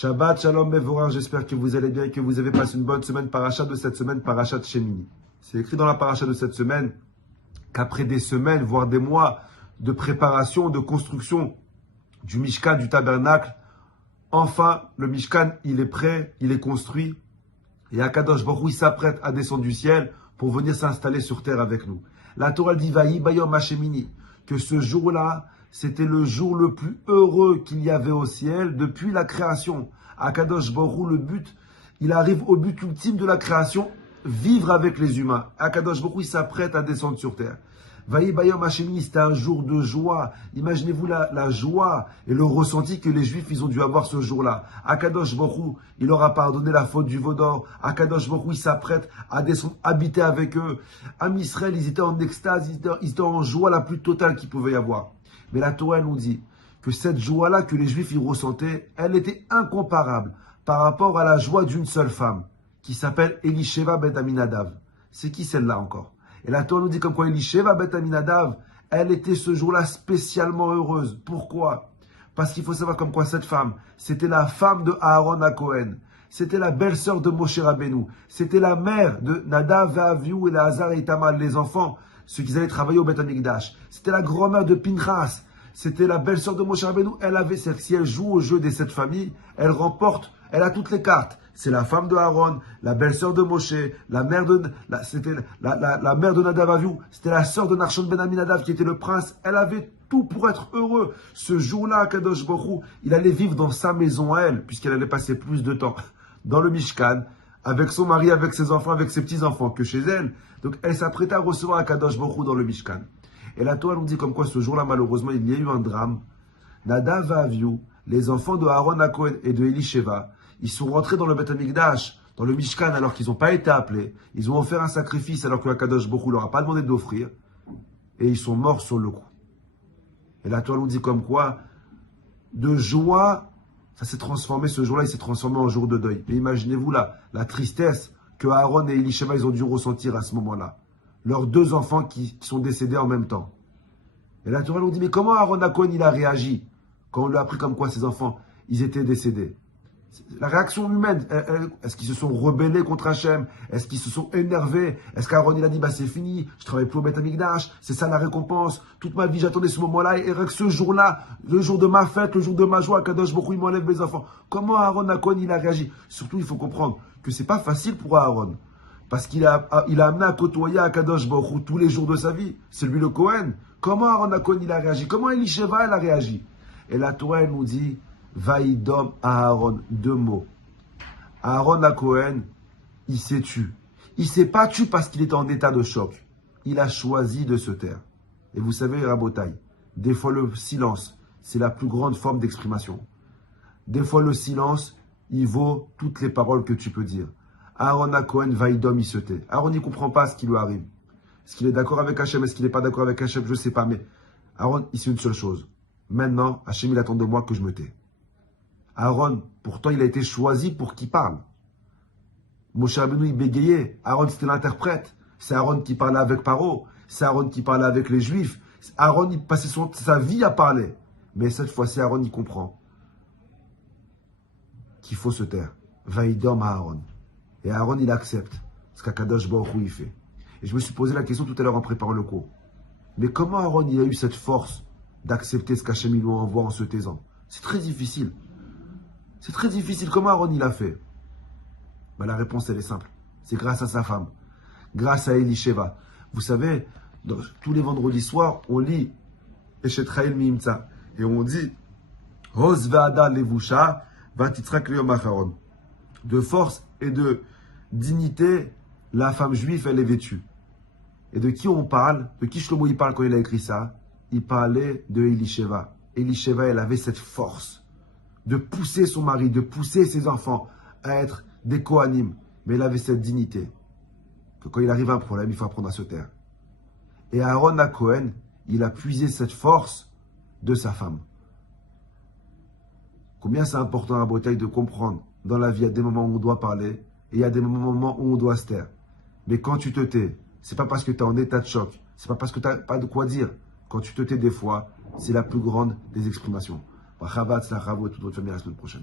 Shabbat Shalom Mevorach, j'espère que vous allez bien et que vous avez passé une bonne semaine. Paracha de cette semaine, Paracha de Shemini. C'est écrit dans la paracha de cette semaine qu'après des semaines, voire des mois de préparation, de construction du Mishkan, du tabernacle, enfin, le Mishkan, il est prêt, il est construit. Et Akadosh Baruch Hu, il s'apprête à descendre du ciel pour venir s'installer sur terre avec nous. La Torah dit Vayi Bayom Hashemini, que ce jour-là, c'était le jour le plus heureux qu'il y avait au ciel depuis la création. Akadosh Baruch Hu, le but, il arrive au but ultime de la création, vivre avec les humains. Akadosh Baruch Hu, il s'apprête à descendre sur terre. Vayi Bayom Hashemini, c'était un jour de joie. Imaginez-vous la joie et le ressenti que les Juifs ils ont dû avoir ce jour-là. Akadosh Baruch Hu, il leur a pardonné la faute du veau d'or. Akadosh Baruch Hu, il s'apprête à descendre, habiter avec eux. Am Israël, ils étaient en extase, ils étaient en joie la plus totale qu'il pouvait y avoir. Mais la Torah nous dit que cette joie-là que les Juifs ils ressentaient, elle était incomparable par rapport à la joie d'une seule femme qui s'appelle Elisheva bet Aminadav. C'est qui celle-là encore? Et la Torah nous dit comme quoi Elisheva bet Aminadav, elle était ce jour-là spécialement heureuse. Pourquoi? Parce qu'il faut savoir comme quoi cette femme, c'était la femme de Aaron à Cohen. C'était la belle-sœur de Moshe Rabbeinu. C'était la mère de Nadav, Avihu, Eleazar et Itamar, les enfants, ceux qui allaient travailler au Beth Amikdash. C'était la grand-mère de Pinchas. C'était la belle-sœur de Moshe Rabbeinu. Elle avait, si elle joue au jeu des 7 familles, elle remporte, elle a toutes les cartes. C'est la femme de Aaron, la belle-sœur de Moshe, la mère de, c'était la mère de Nadav Avihu, c'était la sœur de Nachshon ben Aminadav qui était le prince. Elle avait tout pour être heureux. Ce jour-là, Kadosh Baruch Hu, il allait vivre dans sa maison à elle, puisqu'elle allait passer plus de temps dans le Mishkan, avec son mari, avec ses enfants, avec ses petits-enfants que chez elle. Donc elle s'apprêtait à recevoir Kadosh Baruch Hu dans le Mishkan. Et la Torah nous dit comme quoi ce jour-là, malheureusement, il y a eu un drame. Nadav Avihu, les enfants de Aaron à Cohen et de Elisheva, ils sont rentrés dans le Beth Amikdash, dans le Mishkan, alors qu'ils n'ont pas été appelés. Ils ont offert un sacrifice alors que Kadosh Baruch Hu leur a pas demandé d'offrir. Et ils sont morts sur le coup. Et la Torah nous dit comme quoi, de joie, ça s'est transformé, ce jour-là, il s'est transformé en jour de deuil. Et imaginez-vous la tristesse que Aaron et Elisheva, ils ont dû ressentir à ce moment-là. Leurs 2 enfants qui sont décédés en même temps. Et la Torah nous dit, mais comment Aaron à Cohen, il a réagi quand on lui a appris comme quoi ses enfants, ils étaient décédés? La réaction humaine, est-ce qu'ils se sont rebellés contre Hachem? Est-ce qu'ils se sont énervés? Est-ce qu'Aaron il a dit bah c'est fini, je travaille plus au Beth Amikdash, c'est ça la récompense, toute ma vie j'attendais ce moment-là et ce jour-là, le jour de ma fête, le jour de ma joie, Kadosh Baruch Hu il m'enlève mes enfants. Comment Aaron Cohen il a réagi? Surtout il faut comprendre que c'est pas facile pour Aaron parce qu'il a amené à côtoyer à Kadosh Baruch Hu tous les jours de sa vie. C'est lui le Cohen. Comment Aaron Cohen il a réagi? Comment Elisheva elle a réagi? Et la Torah elle nous dit Vaïdom Aaron, 2 mots. Aaron à Cohen, il s'est tué. Il ne s'est pas tué parce qu'il était en état de choc. Il a choisi de se taire. Et vous savez, Rabotai, des fois le silence, c'est la plus grande forme d'exprimation. Des fois le silence, il vaut toutes les paroles que tu peux dire. Aaron à Cohen, Vaïdom, il se tait. Aaron, il ne comprend pas ce qui lui arrive. Est-ce qu'il est d'accord avec Hachem? Est-ce qu'il n'est pas d'accord avec Hachem? Je ne sais pas. Mais Aaron, il sait une seule chose. Maintenant, Hachem, il attend de moi que je me tais. Aaron, pourtant, il a été choisi pour qu'il parle. Moshe Rabbeinu, il bégayait. Aaron, c'était l'interprète. C'est Aaron qui parlait avec Paro. C'est Aaron qui parlait avec les Juifs. Aaron, il passait sa vie à parler. Mais cette fois-ci, Aaron, il comprend qu'il faut se taire. Vaïdom à Aaron. Et Aaron, il accepte ce qu'Akadosh Baruch Hu, il fait. Et je me suis posé la question tout à l'heure en préparant le cours. Mais comment Aaron, il a eu cette force d'accepter ce qu'Hachem lui envoie en se taisant? C'est très difficile. C'est très difficile. Comment Aaron il a fait? Ben, la réponse elle est simple. C'est grâce à sa femme. Grâce à Elisheva. Vous savez, tous les vendredis soirs, on lit Eshetraïl Mimtza. Et on dit Hoz ve'ada levusha vatitzrak leyom acharon. De force et de dignité, la femme juive, elle est vêtue. Et de qui on parle? De qui Shlomo il parle quand il a écrit ça? Il parlait de Elisheva. Elisheva, elle avait cette force de pousser son mari, de pousser ses enfants à être des Kohanim. Mais il avait cette dignité que quand il arrive à un problème, il faut apprendre à se taire. Et Aaron à Cohen, il a puisé cette force de sa femme. Combien c'est important à Bretagne de comprendre dans la vie, il y a des moments où on doit parler et il y a des moments où on doit se taire. Mais quand tu te tais, c'est pas parce que tu es en état de choc, c'est pas parce que tu n'as pas de quoi dire. Quand tu te tais des fois, c'est la plus grande des exprimations. Chavat, la Chavo et toute votre famille la semaine prochaine.